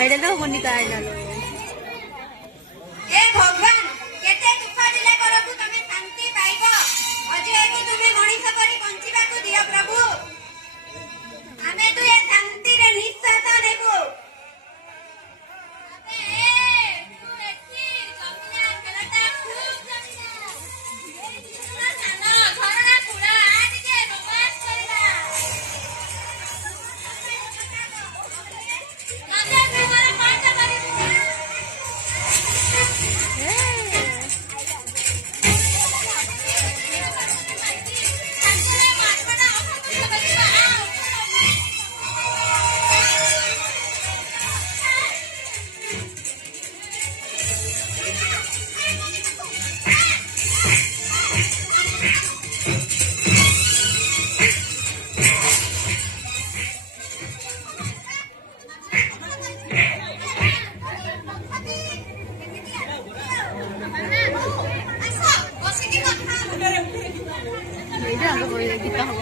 ଆଇଡାଲ ହବନି ତା ଆଇଡାଲ ଏ ଭଗବାନ କେତେ ଦୁଃଖ ଦେଲେ ପ୍ରଭୁ ତମେ ଶାନ୍ତି ପାଇବ ଅଜୟକୁ ତୁମେ ମଣିଷ କରି ବଞ୍ଚିବାକୁ ଦିଅ ପ୍ରଭୁ ଆମେ ତୁ ଏ ଶାନ୍ତିରେ ନିଶ୍ୱାସ ନେବୁ गीता हब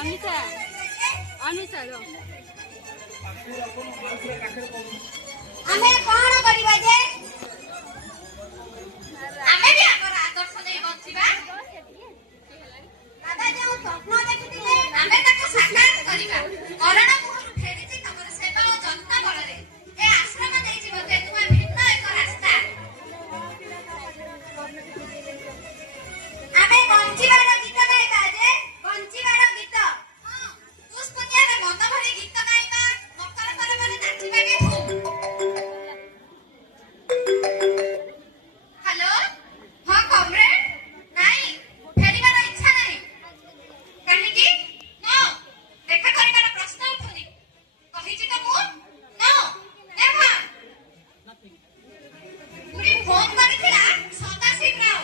अनिता अनिता ଆମେ କଣ କରିବା ଯେ ଆମେ ବି ଆମର ଆଦର୍ଶ ଦେଇ ବଞ୍ଚିବା ଦାଦା ଯେଉଁ ସ୍ୱପ୍ନ ଦେଖିଥିଲେ ଆମେ ତାକୁ ସାକାର କରିବା ମରଣ ମୁହଁରୁ ଫେରିଛି ତମର ସେବା ଓ ଯତ୍ନ ବଳରେ ଏ ଆଶ୍ରମ ଦେଇଛି ମୋତେ ତୁମେ ଭିନ୍ନ ଏକ ରାସ୍ତା ଆମେ ବଞ୍ଚିବାର ଗୀତ ଗାଇବା ଯେ ବଞ୍ଚିବାର ଗୀତ ପୁଷ୍ପୁନିଆରେ ମନ ଭରି ଗୀତ ଗାଇବା ମକର ପର୍ବରେ ନାଚିବା ବି ଧୁମ୍ ହ୍ୟାଲୋ ହଁ କମ୍ରେଡ ନାଇଁ ଫେରିବାର ଇଚ୍ଛା ନାହିଁ କାହିଁକି ନୋ ଦେଖା କରିବାର ପ୍ରଶ୍ନ ଉଠୁନି କହିଛି ତ ମୁଁ ନୋ ନେଭର ପୁଣି ଫୋନ କରିଥିଲା ସଦାଶିବ ରାଓ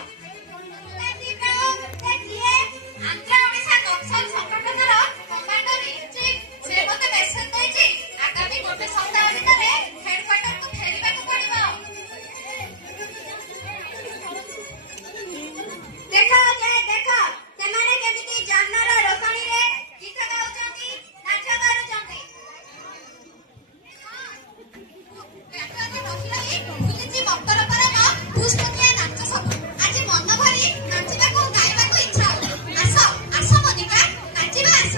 ସେ କିଏ ଆନ୍ଧ୍ର ଓଡ଼ିଶା ନକ୍ସଲ ସଂଗଠନର କମାଣ୍ଡର ଇନ୍ ଚିଫ୍ ସେ ମୋତେ ମେସେଜ ଦେଇଛି ଆଗାମୀ ଗୋଟେ ସପ୍ତାହ ଭିତରେ ହେଡକ୍ୱାର୍ଟରକୁ ଫେରିବାକୁ ପଡ଼ିବ ଦେଖ ଯେ ଦେଖ ସେମାନେ କେମିତି ଜହ୍ନର ରୋଶଣୀରେ ଗୀତ ଗାଉଛନ୍ତି ନାଚ କରୁଛନ୍ତି ବୁଲିଛି ମକର ପର୍ବ ପୁଷ୍ପୁନିଆ ନାଚ ସବୁ ଆଜି ମନ ଭରି ନାଚିବାକୁ ଗାଇବାକୁ ଇଚ୍ଛା ହଉଛି ଆସ ଆସ ମୋନିକା ନାଚିବା ଆସ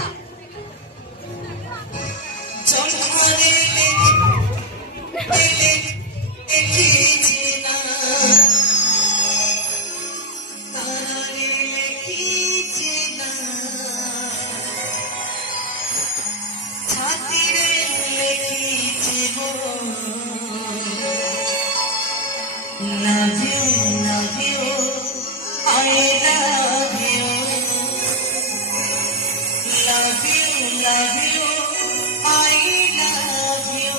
Love you, I love you, love you, love you, I love you.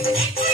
Let's go.